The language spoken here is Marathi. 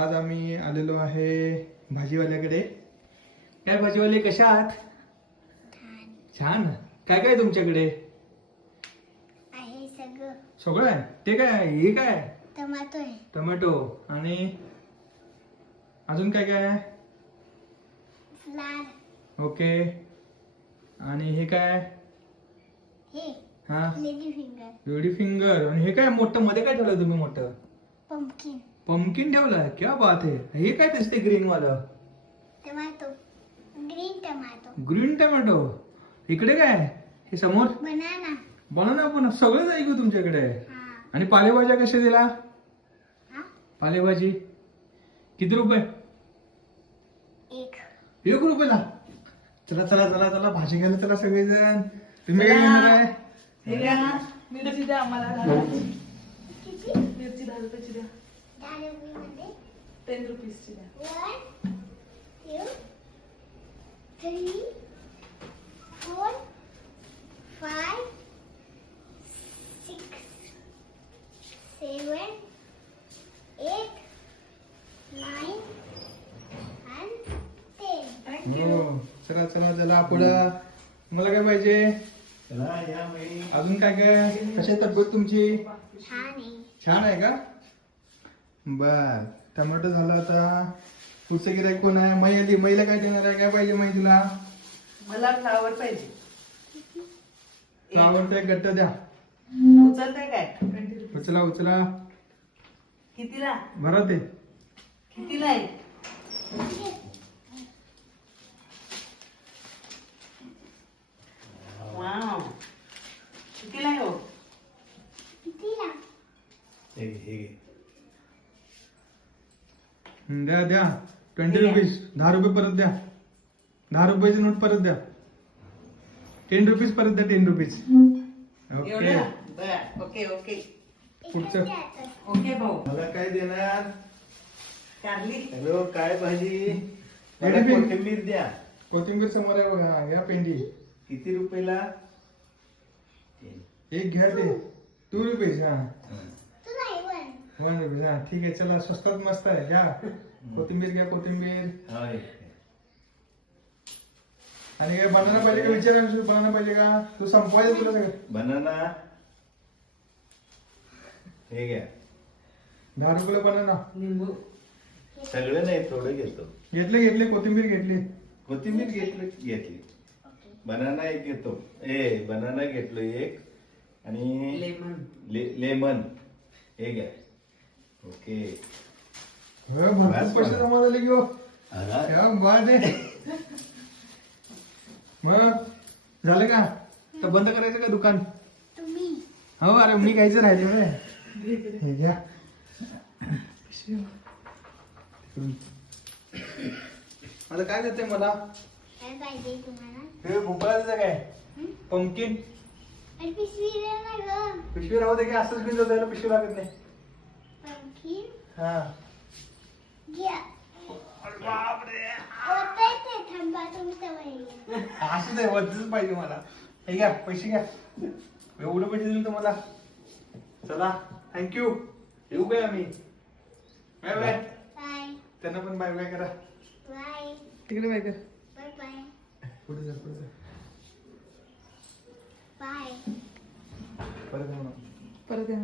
आज आम्ही आलेलो आहे भाजीवाल्याकडे. काय भाजीवाले कशा आहात? छान. काय काय तुमच्याकडे आहे सगळं. सगळं आहे? ते काय हे काय? टमाटो आहे. टोमॅटो आणि अजून काय काय आहे? फ्लावर. ओके. आणि हे काय? हे हा लेडी फिंगर. Lady finger. आणि हे काय मोठं मध्ये काय ठेवलं तुम्ही? मोठं पंपकिन. पंपकिन ठेवलं. क्या बात आहे. हे काय दिसते ग्रीन वालं? Tomato. Green tomato. Green tomato. इकडे काय? हे समोर बनाना. बनवून आपण सगळंच ऐकू तुमच्याकडे. हा. आणि पालेभाज्या कशा दिला? हा. पालेभाजी किती रुपये? 1 रुपयाला. चला चला चला चला भाजी घ्यायला चला सगळेजण. तुम्ही काय घेणार आहे? हे घ्या ना. मिरची द्या आम्हाला 10 रुपयाची. किती? मिरची 10 रुपयाची द्या. 10 रुपयामध्ये 10 रुपीजची द्या. 1 2 3 4 5 6 7 8 9 and 10. थँक्यू. हो चला चला चला पुढं. मला काय पाहिजे अजून? काय काय कशी आहे तब्येत तुमची? छान आहे. छान आहे का? बर. टमाटो झालं. आता पुढचं गिराईक कोण आहे? मै आली. मैला काय देणार आहे? काय पाहिजे मै तुला? मला फ्लावर पाहिजे. फ्लावर एक गट्ट द्या. उचलताय काय? 20 रुपीज. उचला उचला. कितीला? भरा ते. कितीला आहे? वाव. कितीला आहे हो? कितीला? द्या द्या. 20 रुपीज. 10 रुपये परत द्या. 10 रुपयाची नोट परत द्या. 10 रुपीज परत द्या. 10 रुपीज. ओके. एवढं? बरं. Okay okay. पुढचं. ओके भाऊ. मला काय देणार? कारली. हॅलो, काय भाजी? मला रेडी बिन. कोथिंबीर द्या. कोथिंबीर समोर आहे बघा. घ्या पेंडी. किती रुपयाला? एक घ्या ते. 2 रुपीज. हा तुला हे वन. 1 रुपीज. हा ठीक आहे. चला स्वस्तात मस्त आहे. घ्या कोथिंबीर. घ्या कोथिंबीर. होय. आणि काय बनाना पाहिजे का? विचारा. बनाना पाहिजे का? तू संपवायचं तुला सगळं. बनाना हे घ्या. 10 रुपयाला बनाना. लिंबू. सगळं नाही, थोडं घेतो. घेतले घेतले. कोथिंबीर घेतली. कोथिंबीर घेतली. बनाना एक घेतो. बनाना घेतलो एक. आणि लेमन. लेमन हे घ्या. ओके. भरपूर पैसे जमा झाले घेऊ. आला. क्या बात आहे. मग झालं का? तर बंद करायचं का दुकान? तुम्ही. हो. अरे मी घ्यायचं राहिलं रे. हे घ्या. आता काय देते मला? काय पाहिजे तुम्हाला? हे भोपळा द्यायचा काय? हं? पंपकिन. अरे पिशवी दे ना गं. पिशवी राहू दे की असंच घेऊन जायला पिशवी लागत नाही. पंपकिन हा. घ्या. होतंय ते. थांबा तुम्ही तेव्हा येईल. असंच आहे. वरतीच पाहिजे मला. हे घ्या पैसे घ्या. एवढे पैसे दिले तुम्हाला. चला थँक्यू. येऊ काय आम्ही? Bye bye. बाय त्यांना पण बाय बाय करा. बाय तिकडे बाय कर. बाय बाय पुढे जा पुढे जा. बाय. परत या म्हणा. परत या.